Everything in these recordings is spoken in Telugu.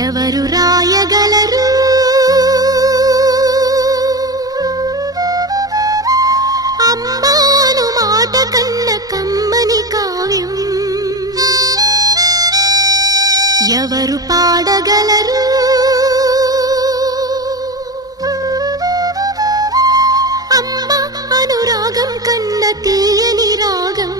ఎవరు రాయగలరు అమ్మాను మాట కన్న కమ్మని కావ్యం ఎవరు పాడగలరు అమ్మ అనురాగం కన్న తీయని రాగం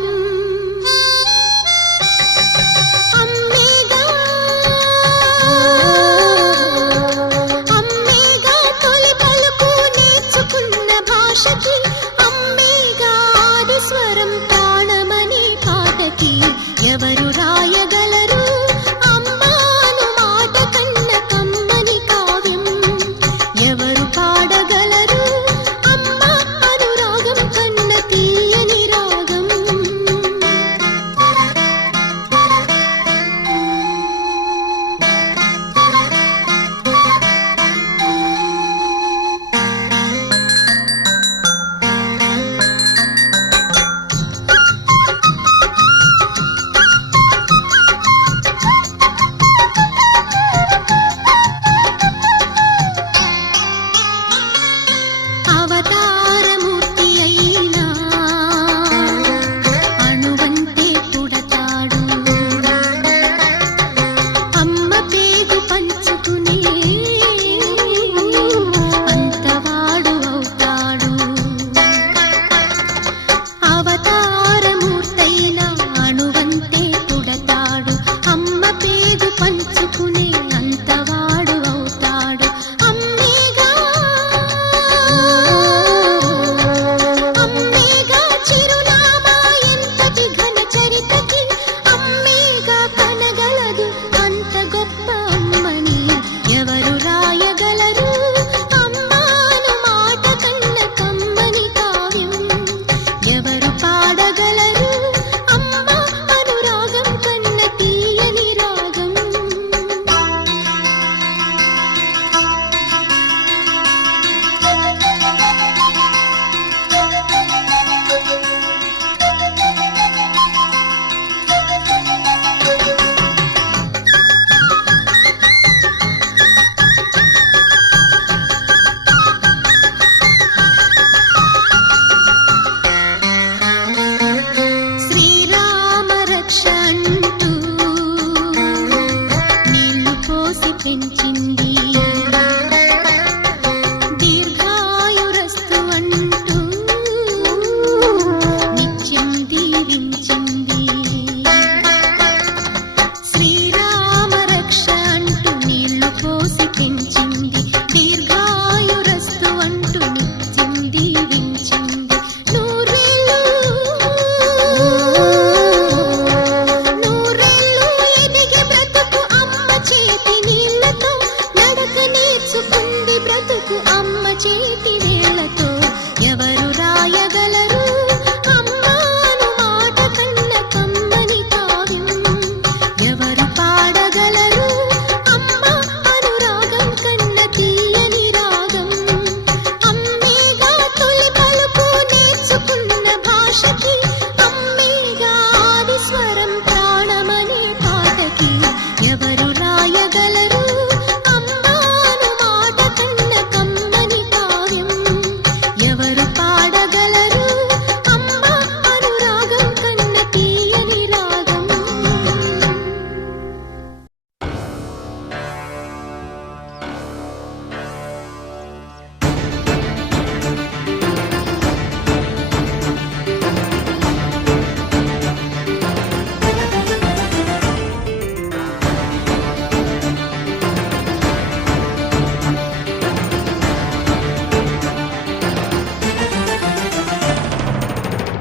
ఎవరు రాయగలరు అమ్మాను మాట కన్న కమ్మని కావ్యం ఎవరు పాడగలరు అమ్మ అనురాగం కన్న తీయని రాగం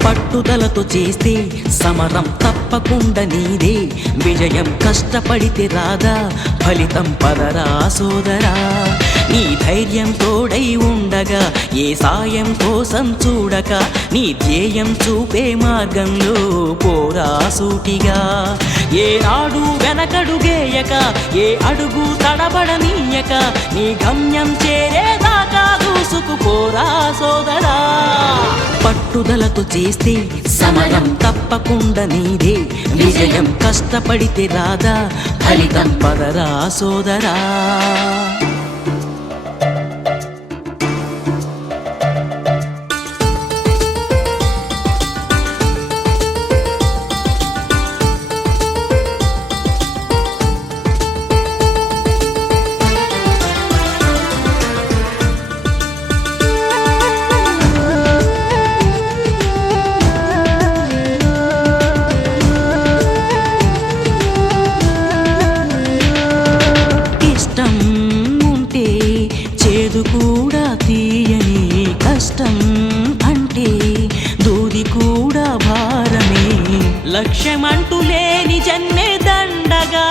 పట్టుదలతో చేస్తే సమరం తప్పకుండా నీదే విజయం కష్టపడితే రాదా ఫలితం పదరా సోదరా నీ ధైర్యం తోడై ఉండగా ఏ సాయం కోసం చూడక నీ ధ్యేయం చూపే మార్గంలో పోరా సూటిగా ఏనాడు వెనకడుగేయ వేయక ఏ అడుగు తడబడనీయక నీ గమ్యం చేరేదాకా దూసుకుపోరా సోదరా. పట్టుదలతో చేస్తే సమరం తప్పకుండా నీదే, విజయం కష్టపడితే రాదా ఫలితం పదరా సోదరా. కూడా తీయని కష్టం అంటే దూది కూడా భారమే, లక్ష్యమంటూ లేని జన్మే దండగా,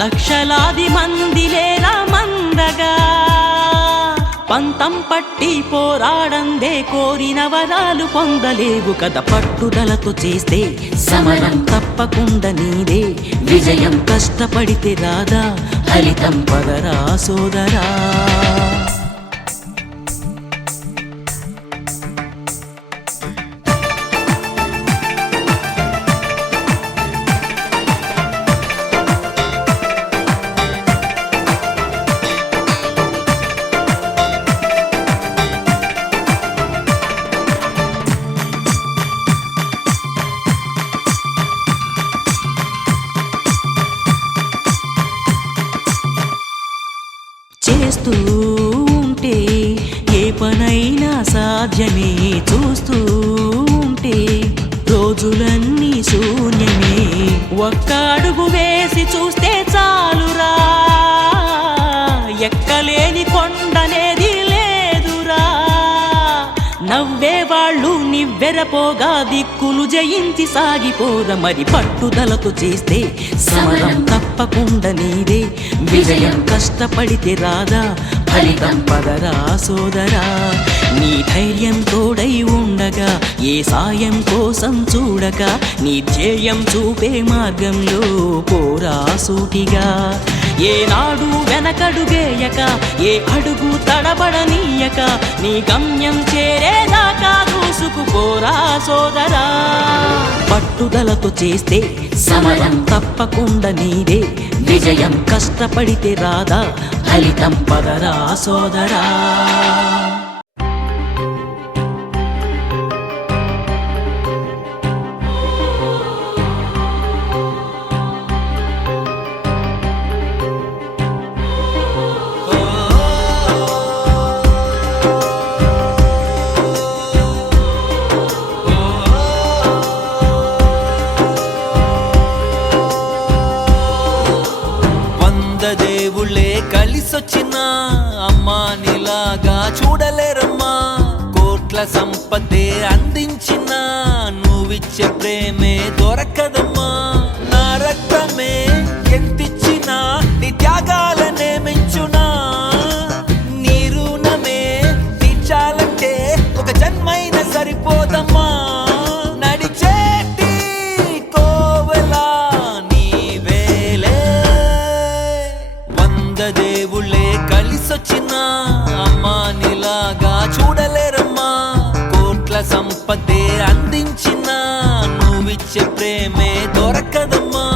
లక్షలాది మంది లేరా మందగా, పంతం పట్టి పోరాడందే కోరిన వరాలు పొందలేవు కదా. పట్టుదలతో చేస్తే సమరం తప్పకుండా నీదే, విజయం కష్టపడితే రాదా ఫలితం పదరా సోదరా. చేస్తూ ఉంటే ఏ పనైనా సాధ్యమే, చూస్తూ ఉంటే రోజులన్నీ శూన్యమే, ఒక్క అడుగు వేసి చూస్తే చాలురా, ఎక్కలేని కొండనేది లేదురా, నవ్వేవాళ్ళు నివ్వెరపోగా దిక్కులు జయించి సాగిపోర. మరి పట్టుదలతో చేస్తే సమరం తప్పకుండా నీదే, విజయం కష్టపడితే రాదా ఫలితం పదరా సోదరా. నీ ధైర్యం తోడై ఉండగా ఏ సాయం కోసం చూడక నీ ధ్యేయం చూపే మార్గంలో పోరా సూటిగా, ఏనాడు వెనకడుగేయక ఏ అడుగు తడబడనీయక నీ గమ్యం చేరేదాకా దూసుకుపోరా సోదరా. పట్టుదలతో చేస్తే సమరం తప్పకుండా నీదే, విజయం కష్టపడితే రాదా ఫలితం పదరా సోదరా. దేవుళ్ళే కలిసొచ్చిన అమ్మా నీలాగా చూడలేరమ్మా, కోట్ల సంపదే అందించిన నువ్విచ్చే ప్రేమే దొరకదమ్మా, నా రక్తమే ఎంతిచ్చినా నీ త్యాగాలనే మెంచునా, నీ రుణమే తీర్చాలంటే ఒక జన్మైన సరిపోదమ్మా, నడిచేటి కోవెలా నీవేలే, దేవుళ్ళే కలిసొచ్చిన అమ్మా నీలాగా చూడలేరమ్మా, కోట్ల సంపదే అందించిన నువ్విచ్చే ప్రేమే దొరకదమ్మా.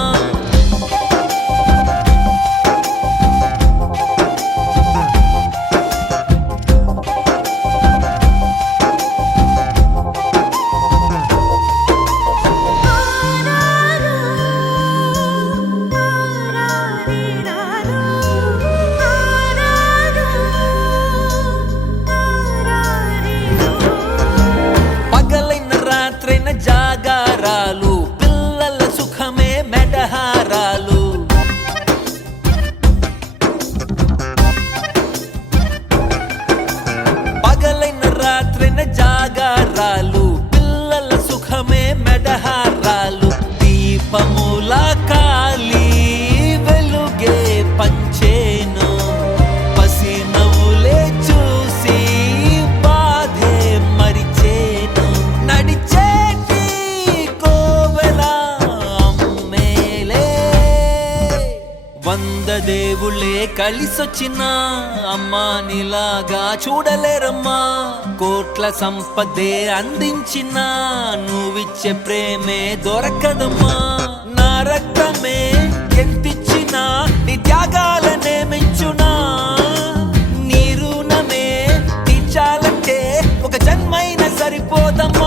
జాగారాలు పిల్లల సుఖమే మెడహారాలు, పగలైన రాత్రైన జాగారాలు పిల్లల సుఖమే మెడహారాలు, దీపముల కాలి వెలుగే పంచేను, పసి నవ్వులే చూసి బాధే మరిచేను, నడిచే వంద దేవుళ్ళే కలిసొచ్చినా అమ్మా నీలాగా చూడలేరమ్మా. కోట్ల సంపదే అందించినా నువ్విచ్చే ప్రేమే దొరకదమ్మా. నా రక్తమే ఎంతిచ్చినా నీ త్యాగాలనే మెచ్చునా. నీ రుణమే తీర్చాలంటే ఒక జన్మైనా సరిపోదమ్మా.